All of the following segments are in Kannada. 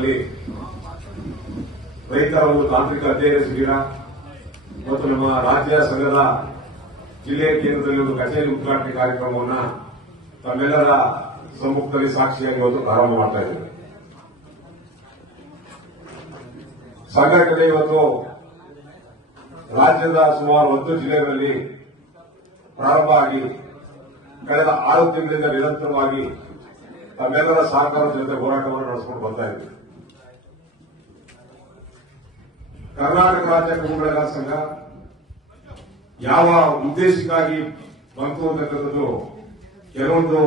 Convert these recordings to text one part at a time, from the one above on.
ಸಂದರ್ಭದಲ್ಲಿ ರೈತರ ಒಂದು ತಾಂತ್ರಿಕ ಅಧ್ಯಯನ ಶಿಬಿರ ಮತ್ತು ನಮ್ಮ ರಾಜ್ಯ ಸಂಘದ ಜಿಲ್ಲೆಯ ಕೇಂದ್ರದಲ್ಲಿ ಒಂದು ಕಚೇರಿ ಉದ್ಘಾಟನೆ ಕಾರ್ಯಕ್ರಮವನ್ನು ತಮ್ಮೆಲ್ಲರ ಸಮ್ಮುಖದಲ್ಲಿ ಸಾಕ್ಷಿಯಾಗಿ ಇವತ್ತು ಪ್ರಾರಂಭ ಮಾಡ್ತಾ ಇದ್ದೇವೆ. ಸಂಘಟನೆ ಇವತ್ತು ರಾಜ್ಯದ ಸುಮಾರು ಹತ್ತು ಜಿಲ್ಲೆಗಳಲ್ಲಿ ಪ್ರಾರಂಭ ಆಗಿ ಕಳೆದ ಆರು ತಿಂಗಳಿಂದ ನಿರಂತರವಾಗಿ ತಮ್ಮೆಲ್ಲರ ಸಹಕಾರದ ಜೊತೆ ಹೋರಾಟವನ್ನು ನಡೆಸಿಕೊಂಡು ಬರ್ತಾ ಇದ್ದೀವಿ. ಕರ್ನಾಟಕ ರಾಜ್ಯ ಕಬ್ಬು ಬೆಳೆಗಾರ ಸಂಘ ಯಾವ ಉದ್ದೇಶಕ್ಕಾಗಿ ಬಂತು ಅಂತಕ್ಕಂಥದ್ದು ಕೆಲವೊಂದು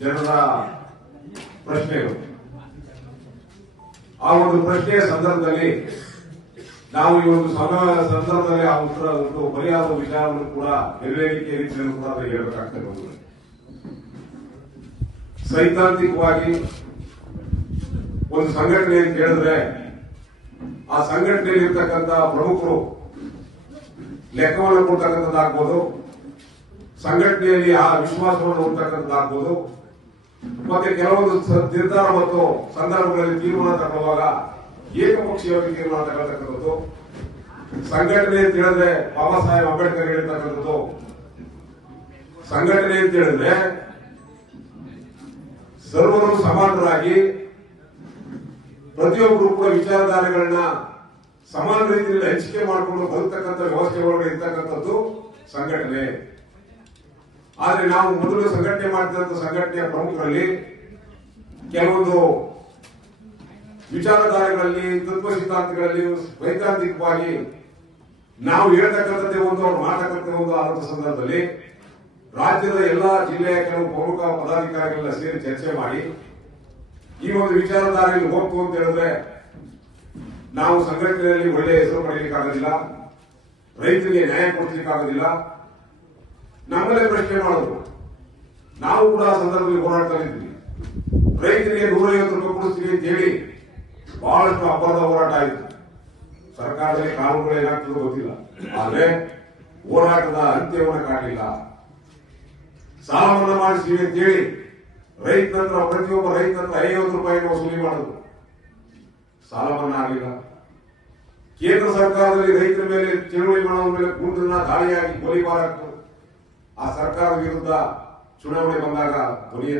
ಜನರ ಪ್ರಶ್ನೆಗಳು. ಆ ಒಂದು ಪ್ರಶ್ನೆಯ ಸಂದರ್ಭದಲ್ಲಿ ನಾವು ಈ ಒಂದು ಸಂದರ್ಭದಲ್ಲಿ ಆ ಉತ್ತರ, ಒಂದು ಬಲಿಯಾದ ವಿಚಾರವನ್ನು ಕೂಡ ನೆರವೇರಿಕೆ ರೀತಿಯಲ್ಲಿ ಕೂಡ ಹೇಳಬೇಕಾಗ್ತದೆ ಸೈದ್ಧಾಂತಿಕವಾಗಿ ಒಂದು ಸಂಘಟನೆ ಅಂತ ಹೇಳಿದ್ರೆ ಆ ಸಂಘಟನೆಯಲ್ಲಿ ಇರ್ತಕ್ಕಂಥ ಪ್ರಮುಖರು ಲೆಕ್ಕವನ್ನು ಕೊಡ್ತಕ್ಕಂಥದ್ದಾಗ್ಬೋದು. ಸಂಘಟನೆಯಲ್ಲಿ ಆ ವಿಶ್ವಾಸವನ್ನು ಹೊಂದತಕ್ಕಂಥದ್ದಾಗ್ಬೋದು ಮತ್ತೆ ಕೆಲವೊಂದು ನಿರ್ಧಾರ ಮತ್ತು ಸಂದರ್ಭಗಳಲ್ಲಿ ತೀರ್ಮಾನ ತಗೊಳ್ಳುವಾಗ ಏಕಪಕ್ಷೀಯವಾಗಿ ತೀರ್ಮಾನ ತಗೊಳ್ತಕ್ಕಂಥದ್ದು. ಸಂಘಟನೆ ಅಂತ ಹೇಳಿದ್ರೆ ಬಾಬಾ ಸಾಹೇಬ್ ಅಂಬೇಡ್ಕರ್ ಹೇಳಿರ್ತಕ್ಕಂಥದ್ದು. ಸಂಘಟನೆ ಅಂತ ಹೇಳಿದ್ರೆ ಸರ್ವರು ಸಮಾನರಾಗಿ ಪ್ರತಿಯೊಬ್ಬರು ಕೂಡ ವಿಚಾರಧಾರೆಗಳನ್ನ ಸಮಾನ ರೀತಿಯಲ್ಲಿ ಹಂಚಿಕೆ ಮಾಡಿಕೊಂಡು ಬದುಕ್ತಕ್ಕಂಥ ವ್ಯವಸ್ಥೆ ಒಳಗಡೆ ಇರ್ತಕ್ಕಂಥದ್ದು ಸಂಘಟನೆ. ಆದ್ರೆ ನಾವು ಮೊದಲು ಸಂಘಟನೆ ಮಾಡಿದಂತ ಸಂಘಟನೆಯ ಪ್ರಮುಖರಲ್ಲಿ ಕೆಲವೊಂದು ವಿಚಾರಧಾರೆಗಳಲ್ಲಿ, ತತ್ವ ಸಿದ್ಧಾಂತಗಳಲ್ಲಿ ವೈಜ್ಞಾನಿಕವಾಗಿ ನಾವು ಹೇಳ್ತಕ್ಕಂಥದ್ದೇ ಒಂದು, ಅವ್ರು ಮಾಡತಕ್ಕಂಥ ಒಂದು ಆದ ಸಂದರ್ಭದಲ್ಲಿ ರಾಜ್ಯದ ಎಲ್ಲಾ ಜಿಲ್ಲೆಯ ಕೆಲವು ಪ್ರಮುಖ ಪದಾಧಿಕಾರಿಗಳನ್ನ ಸೇರಿ ಚರ್ಚೆ ಮಾಡಿ ಈ ಒಂದು ವಿಚಾರಧಾರೆಯಲ್ಲಿ ಹೋಗ್ತು ಅಂತ ಹೇಳಿದ್ರೆ ನಾವು ಸಂಘಟನೆಯಲ್ಲಿ ಒಳ್ಳೆಯ ಹೆಸರು ಪಡೆಯಲಿಕ್ಕಾಗೋದಿಲ್ಲ, ರೈತರಿಗೆ ನ್ಯಾಯ ಕೊಡಿಸಲಿಕ್ಕಾಗೋದಿಲ್ಲ ನಮ್ಮಲ್ಲೇ ಪ್ರಶ್ನೆ ಮಾಡೋದು. ನಾವು ಕೂಡ ಆ ಸಂದರ್ಭದಲ್ಲಿ ಹೋರಾಡ್ತಾ ಇದ್ವಿ ರೈತರಿಗೆ ನೂರೈವತ್ತು ರೂಪಾಯಿ ಕೊಡಿಸ್ತೀವಿ ಅಂತ ಹೇಳಿ ಬಹಳಷ್ಟು ಅಪರಾಧ ಹೋರಾಟ ಆಯಿತು. ಸರ್ಕಾರದಲ್ಲಿ ಕಾನೂನುಗಳು ಏನಾಗ್ತದೋ ಗೊತ್ತಿಲ್ಲ. ಆದರೆ ಹೋರಾಟದ ಅಂತ್ಯವನ್ನು ಕಾಣಲಿಲ್ಲ. ಸಾಲ ಮನ್ನಾ ಮಾಡಿಸ್ತೀವಿ ಅಂತ ಹೇಳಿ ರೈತ ಹತ್ರ ಪ್ರತಿಯೊಬ್ಬ ರೈತನತ್ರ ಐವತ್ತು ರೂಪಾಯಿ ವಸೂಲಿ ಮಾಡಿದ್ರು ಸಾಲ ಮನ್ನಾ ಆಗಲಿಲ್ಲ ಕೇಂದ್ರ ಸರ್ಕಾರದಲ್ಲಿ ರೈತರ ಮೇಲೆ ಚಳುವಳಿ ಮಾಡೋದ್ರ ಮೇಲೆ ಗುಂಡನ್ನ ದಾಳಿಯಾಗಿ ಗೋಲಿಬಾರ್ ಆಗ್ತು ಆ ಸರ್ಕಾರದ ವಿರುದ್ಧ ಚುನಾವಣೆ ಬಂದಾಗ ಧ್ವನಿ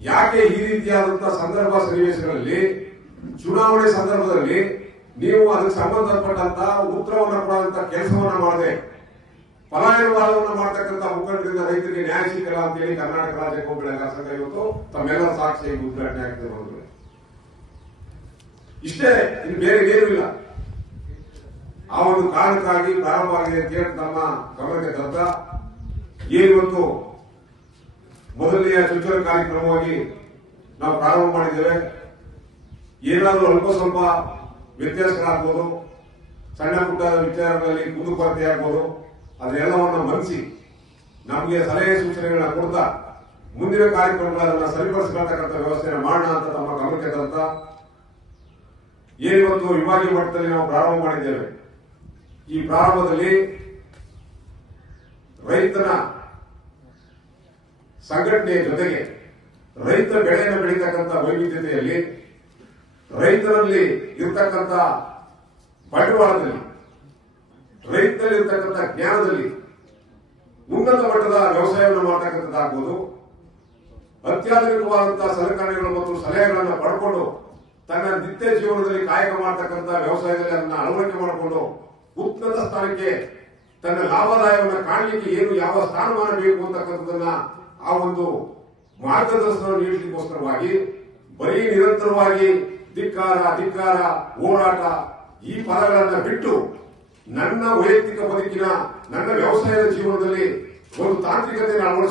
ಯಾಕೆ ಈ ರೀತಿಯಾದಂತಹ ಸಂದರ್ಭ ಸನ್ನಿವೇಶಗಳಲ್ಲಿ, ಚುನಾವಣೆ ಸಂದರ್ಭದಲ್ಲಿ ನೀವು ಅದಕ್ಕೆ ಸಂಬಂಧಪಟ್ಟಂತ ಉತ್ತರವನ್ನು ಕೊಡುವಂತ ಕೆಲಸವನ್ನ ಮಾಡದೆ ಪಲಾಯನವಾದವನ್ನು ಮಾಡ್ತಕ್ಕಂಥ ಮುಖಂಡರಿಂದ ರೈತರಿಗೆ ನ್ಯಾಯ ಸಿಕ್ಕಲ್ಲ ಅಂತೇಳಿ ಕರ್ನಾಟಕ ರಾಜ್ಯ ಬೆಳೆಗಾರ ಸಂಘ ಇವತ್ತು ತಮ್ಮೆಲ್ಲರ ಸಾಕ್ಷಿ ಉದ್ಘಾಟನೆ ಆಗ್ತದೆ ಬಂದ್ರು ಇಷ್ಟೇ, ಇನ್ನು ಬೇರೆ ಏನೂ ಇಲ್ಲ. ಆ ಒಂದು ಕಾರಣಕ್ಕಾಗಿ ಪ್ರಾರಂಭವಾಗಿದೆ ಅಂತ ಹೇಳಿ ನಮ್ಮ ಗಮನಕ್ಕೆ ತಂದ. ಏನಿವತ್ತು ಮೊದಲನೆಯ ಚುಚ್ಚಲ ಕಾರ್ಯಕ್ರಮವಾಗಿ ನಾವು ಪ್ರಾರಂಭ ಮಾಡಿದ್ದೇವೆ. ಏನಾದರೂ ಅಲ್ಪ ಸ್ವಲ್ಪ ವ್ಯತ್ಯಾಸಗಳಾಗ್ಬೋದು, ಸಣ್ಣ ಪುಟ್ಟ ವಿಚಾರಗಳಲ್ಲಿ ಕುಂದುಕೊರತೆ ಆಗ್ಬೋದು, ಅದೆಲ್ಲವನ್ನು ಮನಸಿ ನಮಗೆ ಸಲಹೆ ಸೂಚನೆಗಳನ್ನ ಕೊಡ್ತಾ ಮುಂದಿನ ಕಾರ್ಯಕ್ರಮಗಳನ್ನ ಸರಿಪಡಿಸಿಕೊಳ್ತಕ್ಕಂಥ ವ್ಯವಸ್ಥೆಯನ್ನು ಮಾಡೋಣ ಅಂತ ತಮ್ಮ ಗಮನಕ್ಕೆ ತಂತ ಏನಿವತ್ತು ವಿಭಾಗೀಯ ಮಟ್ಟದಲ್ಲಿ ನಾವು ಪ್ರಾರಂಭ ಮಾಡಿದ್ದೇವೆ. ಈ ಪ್ರಾರಂಭದಲ್ಲಿ ರೈತನ ಸಂಘಟನೆಯ ಜೊತೆಗೆ ರೈತ ಬೆಳೆಯನ್ನು ಬೆಳೀತಕ್ಕಂಥ ವೈವಿಧ್ಯತೆಯಲ್ಲಿ, ರೈತರಲ್ಲಿ ಇರ್ತಕ್ಕಂಥ ಬಂಡವಾಳದಲ್ಲಿ, ರೈತರಲ್ಲಿ ಇರ್ತಕ್ಕಂಥ ಜ್ಞಾನದಲ್ಲಿ ಉನ್ನತ ಮಟ್ಟದ ವ್ಯವಸಾಯವನ್ನು ಮಾಡ್ತಕ್ಕಂಥದ್ದಾಗ್ಬೋದು ಅತ್ಯಾಧುನಿಕವಾದಂತಹ ಸಲಕರಣೆಗಳು ಮತ್ತು ಸಲಹೆಗಳನ್ನು ಪಡ್ಕೊಂಡು ತನ್ನ ನಿತ್ಯ ಜೀವನದಲ್ಲಿ ಕಾಯಕ ಮಾಡ್ತಕ್ಕಂಥ ವ್ಯವಸಾಯದಲ್ಲಿ ಅದನ್ನ ಅಳವಡಿಕೆ ಮಾಡಿಕೊಂಡು ಉನ್ನತ ಸ್ಥಾನಕ್ಕೆ ತನ್ನ ಲಾಭದಾಯವನ್ನು ಕಾಣಲಿಕ್ಕೆ ಏನು ಯಾವ ಸ್ಥಾನಮಾನ ಬೇಕು ಅಂತಕ್ಕಂಥದ್ದನ್ನ ಆ ಒಂದು ಮಾರ್ಗದರ್ಶನ ನೀಡಲಿಕ್ಕೋಸ್ಕರವಾಗಿ ಬರೀ ನಿರಂತರವಾಗಿ ಧಿಕ್ಕಾರ ಧಿಕ್ಕಾರ ಹೋರಾಟ ಈ ಪದಗಳನ್ನು ಬಿಟ್ಟು ನನ್ನ ವೈಯಕ್ತಿಕ ಬದುಕಿನ ನನ್ನ ವ್ಯವಸಾಯದ ಜೀವನದಲ್ಲಿ ಒಂದು ತಾಂತ್ರಿಕತೆಯನ್ನು ಅಳವಡಿಸಿಕೊಂಡು